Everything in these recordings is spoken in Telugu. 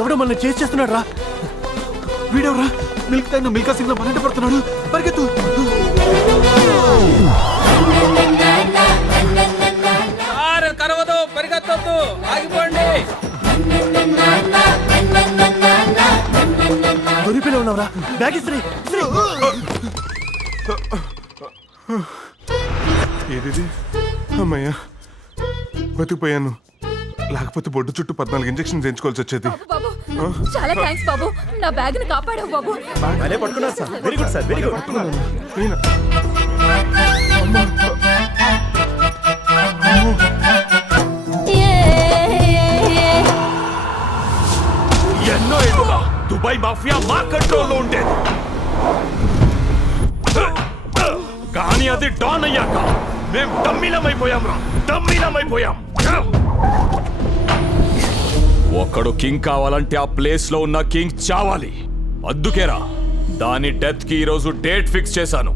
ఎవడో మనల్ని చేసి చేస్తున్నాడు రా. వీడెవరా? మిల్క్ తాగిన మిల్కా సింగ్ మనంటే పడుతున్నాడు. పరిగెత్తు. కరవదు, పరిగెత్తొద్దు, ఆగిపోండి. దొరికిపోయినా ఉన్నావురా. బ్యాగ్ ఇస్త్రీ. ఏది అమ్మయ్యా, బతికిపోయాను. లేకపోతే బొడ్డు చుట్టూ 14 ఇంజెక్షన్ చేయించుకోవాల్సి వచ్చేది. బాబు చాలా థ్యాంక్స్ బాబు, నా బ్యాగ్ ని కాపాడావు బాబు. అదే పట్టుకున్నారు sir. Very good sir, very good. ఎన్నో ఏళ్ళుగా దుబాయ్ మాఫియా మా కంట్రోల్లో ఉండేది. కానీ అది డాన్ అయ్యాక మేం డమ్మీలమైపోయాం రా, డమ్మీలమైపోయాం. ఒక్కడు కింగ్ కావాలంటే ఆ ప్లేస్ లో ఉన్న కింగ్ చావాలి. అందుకేరా దాని డెత్ కి ఈరోజు డేట్ ఫిక్స్ చేశాను.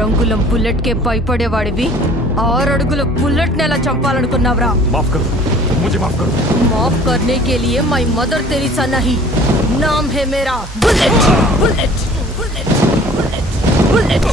రంగులం బుల్లెట్ కే భయపడేవాడివి 6 అడుగుల బుల్లెట్ ని ఎలా చంపాలనుకున్నావురా? माफ करने के लिए माई मदर तेरेसा नहीं, नाम है मेरा bullet bullet bullet bullet bullet.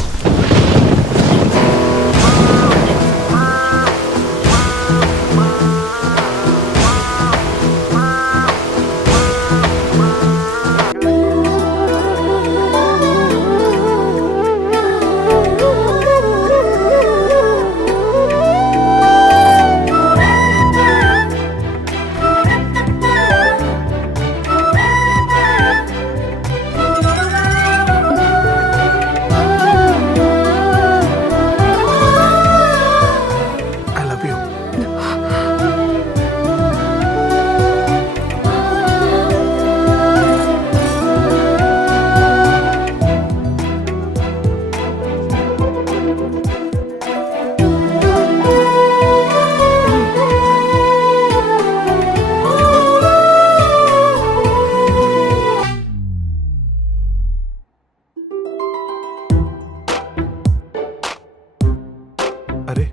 అరే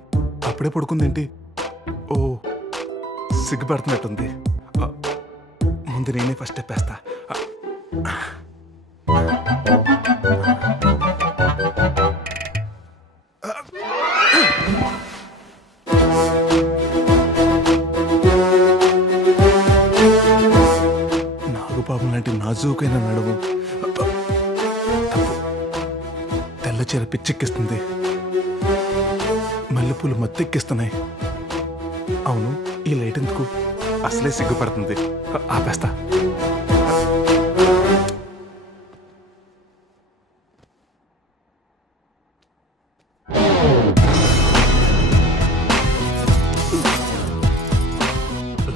అప్పుడే పడుకుందేంటి? ఓ సిగ్గుపడుతున్నట్టుంది. ముందు నేనే ఫస్ట్ స్టెప్ వేస్తా. నాగుపాపం లాంటి నాజూకైన నడుము, తప్పు. తెల్ల చీర పిచ్చెక్కిస్తుంది, మల్లెపూలు మత్తెక్కిస్తున్నాయి. అవును, ఈ లైట్ ఎందుకు? అసలే సిగ్గుపడుతుంది. ఆపేస్తా.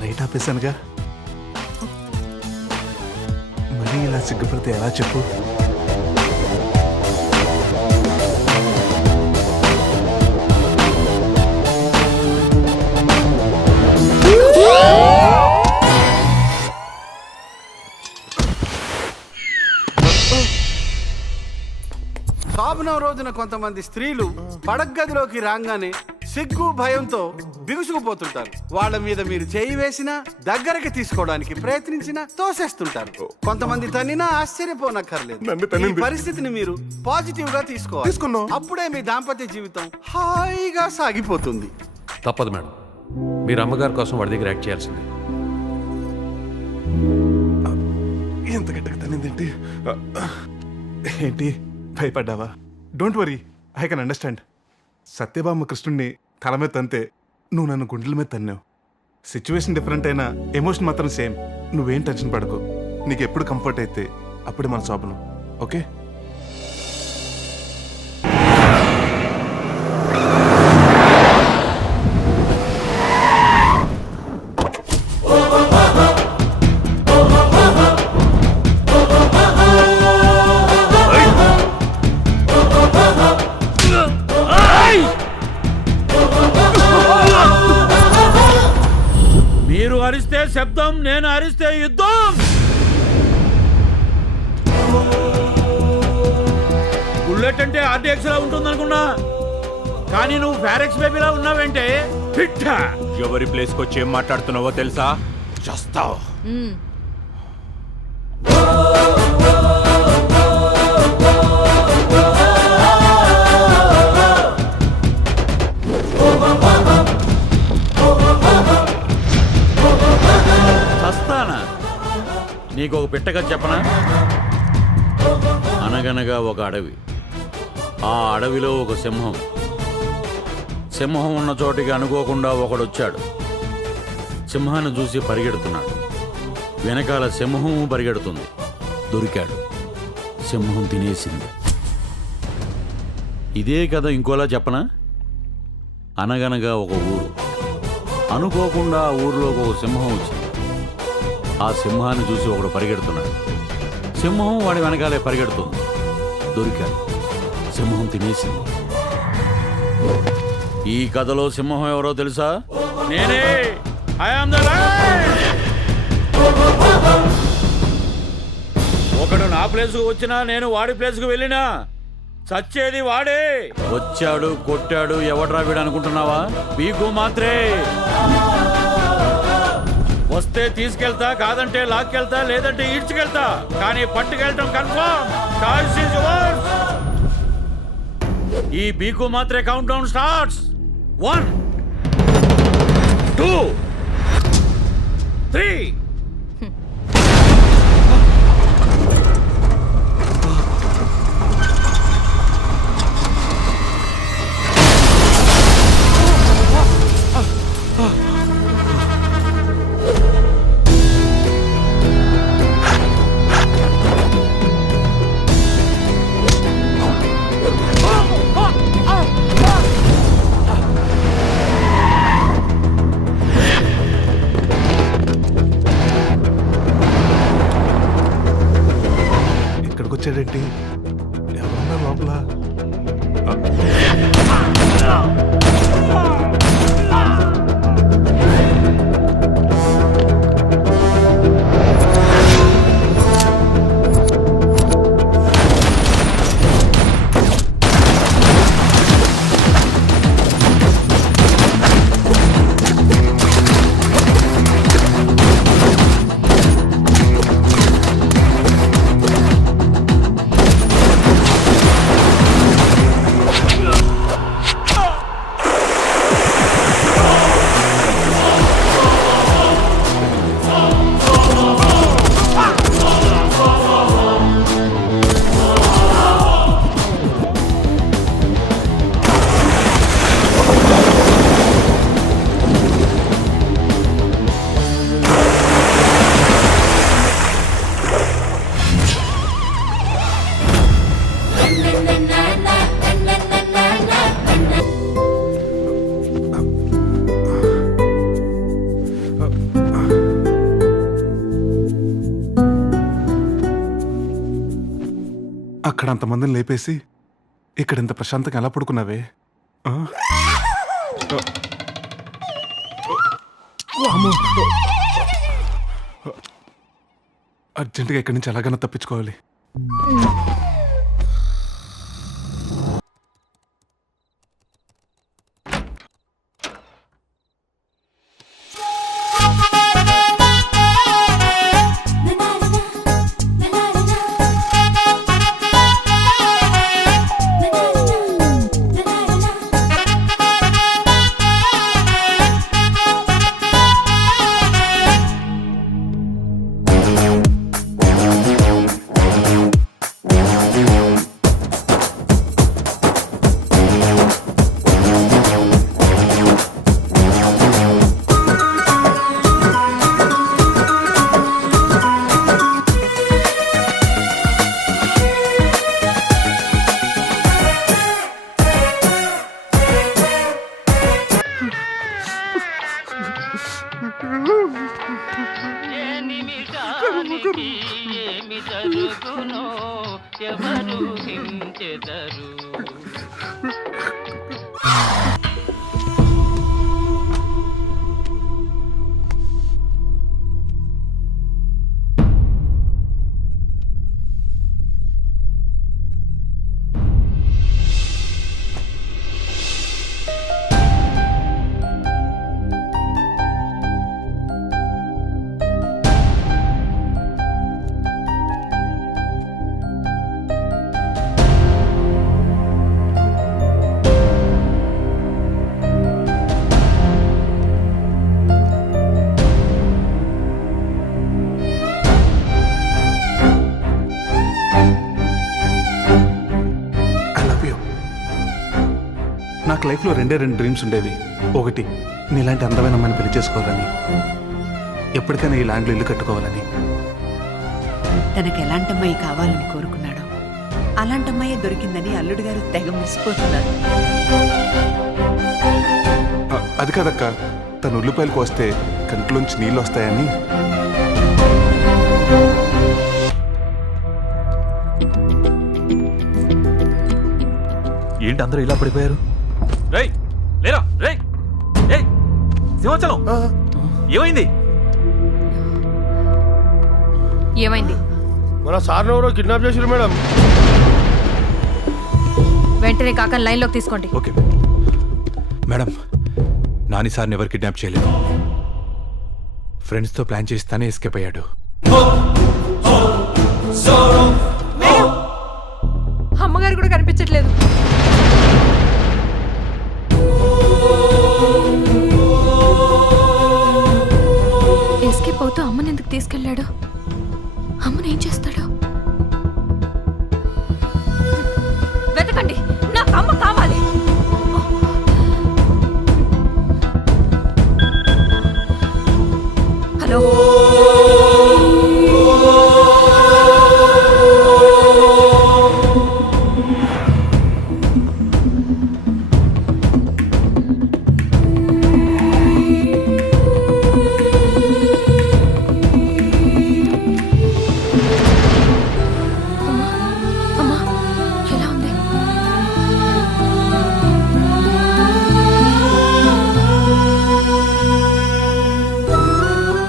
లైట్ ఆపేశానుగా. మరీ ఇలా సిగ్గుపడితే ఎలా చెప్పు? శోభనం రోజున కొంతమంది స్త్రీలు పడగదిలోకి రాగానే సిగ్గు భయంతో బిగుసుకుపోతుంటారు. వాళ్ళ మీద మీరు చేయి వేసినా, దగ్గరికి తీసుకోవడానికి ప్రయత్నించినా తోసేస్తుంటారు. కొంతమంది తన్నినా ఆశ్చర్యపోనక్కర్లేదు. నన్ను ఈ తన్నింది. పరిస్థితిని మీరు పాజిటివ్ గా తీసుకోవాలి. తీసుకున్నాం. అప్పుడే మీ దాంపత్య జీవితం హాయిగా సాగిపోతుంది. తప్పదు మేడం, మీరు అమ్మగారి కోసం వాడి దగ్గర యాక్ట్ చేయాల్సిందే. ఎంత గట్టిగా తనిందేంటి? ఏంటి భయపడ్డావా? Don't worry, I can understand. Satyabhama కృష్ణుడిని తల మీద తంతే, నువ్వు నన్ను గుండెల మీద తన్నావు. సిచ్యువేషన్ డిఫరెంట్ అయినా ఎమోషన్ మాత్రం సేమ్. నువ్వేం టెన్షన్ పడకు. నీకు ఎప్పుడు కంఫర్ట్ అయితే అప్పుడే మన శోభనం. ఓకే? మీరు అరిస్తే శబ్దం, నేను అరిస్తే యుద్ధం. బుల్లెట్ అంటే ఆర్డీఎక్స్ లా ఉంటుందనుకున్నా, కానీ నువ్వు ఫారెక్స్ బేబీలా ఉన్నావంటే పిట్ట. ఎవరి ప్లేస్కి వచ్చి ఏం మాట్లాడుతున్నావో తెలుసా? చస్తావు. చస్తానా? నీకు ఒక పిట్టగా చెప్పనా? అనగనగా ఒక అడవి, ఆ అడవిలో ఒక సింహం. సింహం ఉన్న చోటికి అనుకోకుండా ఒకడొచ్చాడు. సింహాన్ని చూసి పరిగెడుతున్నాడు. వెనకాల సింహం పరిగెడుతుంది. దొరికాడు. సింహం తినేసింది. ఇదే కథ ఇంకోలా చెప్పనా? అనగనగా ఒక ఊరు, అనుకోకుండా ఆ ఊరిలోకి ఒక సింహం వచ్చింది. ఆ సింహాన్ని చూసి ఒకడు పరిగెడుతున్నాడు. సింహం వాడి వెనకాలే పరిగెడుతుంది. దొరికాడు. సింహం తినేసింది. ఈ కథలో సింహం ఎవరో తెలుసా? నేనే. I am the lion. ఒకడు నా ప్లేస్కు వచ్చినా, నేను వాడి ప్లేస్కు వెళ్ళినా చచ్చేది వాడే. వచ్చాడు, కొట్టాడు, ఎవడ్రా వీడు అనుకుంటున్నావా? పీకు మాత్రే. వస్తే తీసుకెళ్తా, కాదంటే లాక్కెళ్తా, లేదంటే ఈడ్చుకెళ్తా, కానీ పట్టుకెళ్ళటం కన్ఫర్మ్. Choice is yours. ఈ బీకు మాత్రే కౌంట్ డౌన్ స్టార్ట్స్. 1 2 3. అంతమందిని లేపేసి ఇక్కడ ఇంత ప్రశాంతంగా ఎలా పడుకున్నావే? ఆ? అర్జెంటుగా ఇక్కడి నుంచి ఎలాగైనా తప్పించుకోవాలి. ఏమి జరుగునో ఎవరు హించెదరు. నాకు లైఫ్లో రెండే రెండు డ్రీమ్స్ ఉండేవి. ఒకటి, నీలాంటి అందమైన అమ్మాయిని పెళ్లి చేసుకోవాలని, ఎప్పటికైనా ఈ ల్యాండ్లో ఇల్లు కట్టుకోవాలని. తనకు ఎలాంటి అమ్మాయి కావాలని కోరుకున్నాడో అలాంటి అమ్మాయి దొరికిందని అల్లుడు గారు తెగ మురిసిపోతున్నారు. అది కాదక్క, తను ఉల్లిపాయలకు వస్తే కంట్లోంచి నీళ్ళు వస్తాయని. ఏంటి అందరూ ఇలా పడిపోయారు? రేయ్ లేరా, రేయ్ ఏయ్ సింహాచలం, ఏమైంది? ఏమైంది? మన సార్ ఎవరో కిడ్నాప్ చేసారు మేడం. వెంటనే కాకని లైన్లోకి తీసుకోండి. ఓకే మేడం, నాని సార్ని ఎవరు కిడ్నాప్ చేయలేదు. ఫ్రెండ్స్తో ప్లాన్ చేసి తనే ఎస్కేప్ అయ్యాడు. అమ్మగారు కూడా కనిపించట్లేదు. ఎస్కేప్ అవుతూ అమ్మని ఎందుకు తీసుకెళ్ళాడు? అమ్మని ఏం చేస్తాడు? వెతకండి, నాకు అమ్మ కావాలి. హలో,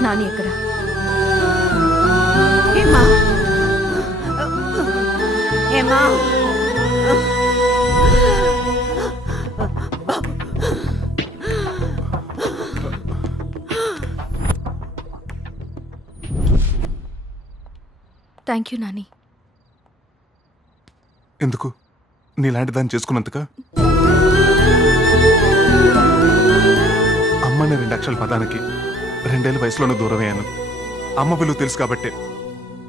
నాని ఎక్కడ? ఏమా ఏమా థ్యాంక్ యూ నాని. ఎందుకు? నీలాంటి దాన్ని చేసుకున్నందుక? అమ్మని 2 అక్షరాల పదానికి 2 ఏళ్ళ వయసులోనూ దూరం అయ్యాను. అమ్మ విలువ తెలుసు కాబట్టి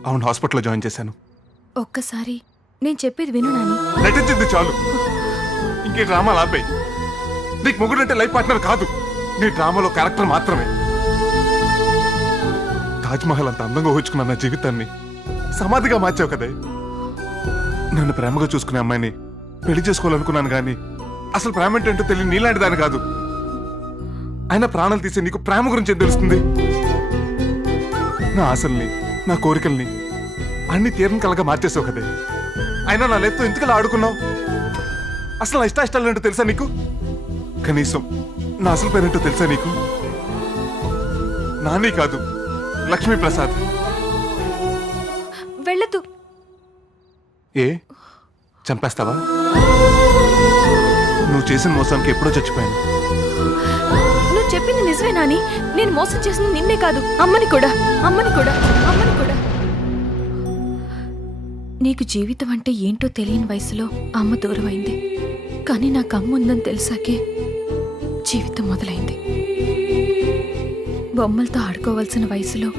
అవును హాస్పిటల్లో జాయిన్ చేశాను. ఒక్కసారి నేను చెప్పేది విను నాని. నటించింది చాలు, ఇంకే డ్రామాలు ఆపాయి. నీకు మొగుడంటే లైఫ్ పార్ట్నర్ కాదు, నీ డ్రామాలో క్యారెక్టర్ మాత్రమే. తాజ్మహల్ అంత అందంగా ఊహించుకున్న నా జీవితాన్ని సమాధిగా మార్చావు కదే. నన్ను ప్రేమగా చూసుకునే అమ్మాయిని పెళ్లి చేసుకోవాలనుకున్నాను కానీ అసలు ప్రేమ ఏంటంటో తెలియని నీలాంటి దాని కాదు. అయినా ప్రాణాలు తీసే నీకు ప్రేమ గురించి ఏం తెలుస్తుంది? నా ఆశల్ని, నా కోరికల్ని అన్ని తీరం కలగా మార్చేసావు కదే. అయినా నా లైఫ్తో ఎందుకు ఇలా ఆడుకున్నావు? అసలు నా ఇష్టాలు ఏంటో తెలుసా నీకు? కనీసం నా అసలు పేరేంటో తెలుసా నీకు? నాని కాదు, లక్ష్మీ ప్రసాద్. వెళ్ళదు. ఏ చంపేస్తావా? నువ్వు చేసిన మోసానికి ఎప్పుడో చచ్చిపోయాను. నువ్వు చెప్పింది నిజమే నాని. నేను మోసం చేసింది నిన్నే కాదు, అమ్మని కూడా. నీకు జీవితం అంటే ఏంటో తెలియని వయసులో అమ్మ దూరమైంది. కానీ నాకు అమ్మ ఉందని తెలిసాకే జీవితం మొదలైంది. బొమ్మలతో ఆడుకోవాల్సిన వయసులో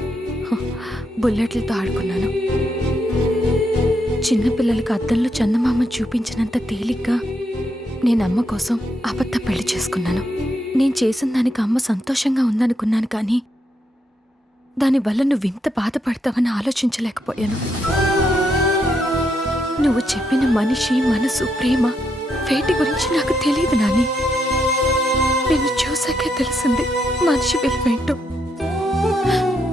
బుల్లెట్లతో ఆడుకున్నాను. చిన్నపిల్లలకు అద్దంలో చందమామ చూపించినంత తేలిగ్గా నేను అమ్మ కోసం అబద్ధ పెళ్లి చేసుకున్నాను. నేను చేసిన దానికి అమ్మ సంతోషంగా ఉందనుకున్నాను, కానీ దానివల్ల నువ్వు ఇంత బాధపడతావని ఆలోచించలేకపోయాను. నువ్వు చెప్పిన మనిషి, మనసు, ప్రేమ, వేటి గురించి నాకు తెలియదు నాని. నిన్ను చూసాకే తెలిసింది మనిషి విలువేంటో.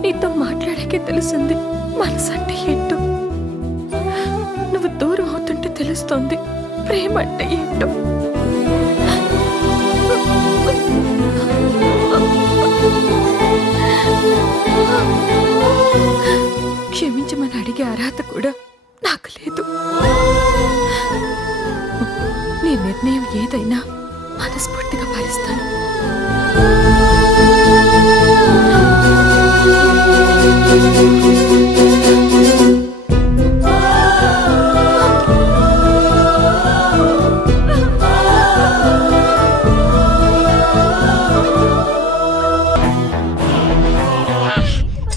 నీతో మాట్లాడాకే తెలిసింది మనసు అంటే ఏంటో. నువ్వు దూరం అవుతుంటే తెలుస్తోంది ప్రేమ అంటే ఏంటో. క్షమించమని అడిగే అర్హత కూడా నాకు లేదు. నీ నిర్ణయం ఏదైనా మనస్ఫూర్తిగా భరిస్తాను.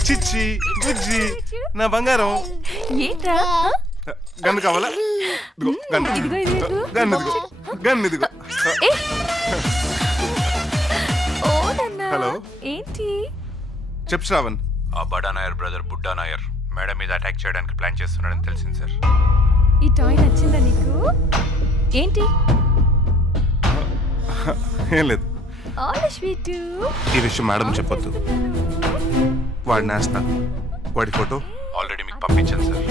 చిచ్చి బుజ్జి నా బంగారం. ఏంట్రా? గన్ను కావాలా? ఇదిగో గన్ను. గన్ను ఇదిగో. గన్ను ఇదిగో. హలో, ఏంటి? చెప్పు శ్రావణ్. ఆ బడా నాయర్ బ్రదర్ బుడ్డా నాయర్ మేడం మీద అటాక్ చేయడానికి ప్లాన్ చేస్తున్నాడని తెలిసింది సార్. ఈ టాయ్ నచ్చిందా నీకు? ఏంటి? ఏం లేదు, ఈ విషయం మేడం చెప్పొద్దు. వాడిని నేస్తా. వాడి ఫోటో ఆల్రెడీ మీకు పంపించాను సార్.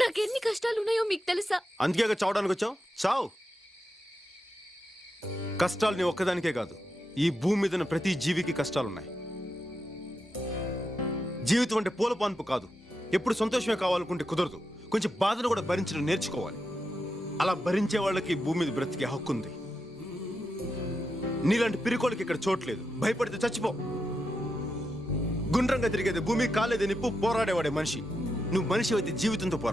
నాకెన్ని కష్టాలు ఉన్నాయో మీకు తెలుసా? అందుకే చావడానికి వచ్చావు. చావు. కష్టాలు నీ ఒక్కదానికే కాదు, ఈ భూమి మీద ఉన్న ప్రతి జీవికి కష్టాలున్నాయి. జీవితం అంటే పూల పాన్పు కాదు. ఎప్పుడు సంతోషమే కావాలనుకుంటే కుదరదు. కొంచెం బాధను కూడా భరించడం నేర్చుకోవాలి. అలా భరించే వాళ్ళకి భూమి మీద బ్రతికే హక్కు ఉంది. నీలాంటి పిరికోళ్ళకి ఇక్కడ చోట్లేదు. భయపడితే చచ్చిపో. గుండ్రంగా తిరిగేది భూమి, కాలేది నిప్పు, పోరాడేవాడే మనిషి. నువ్వు మనిషి అయితే జీవితంతో పోరాడు.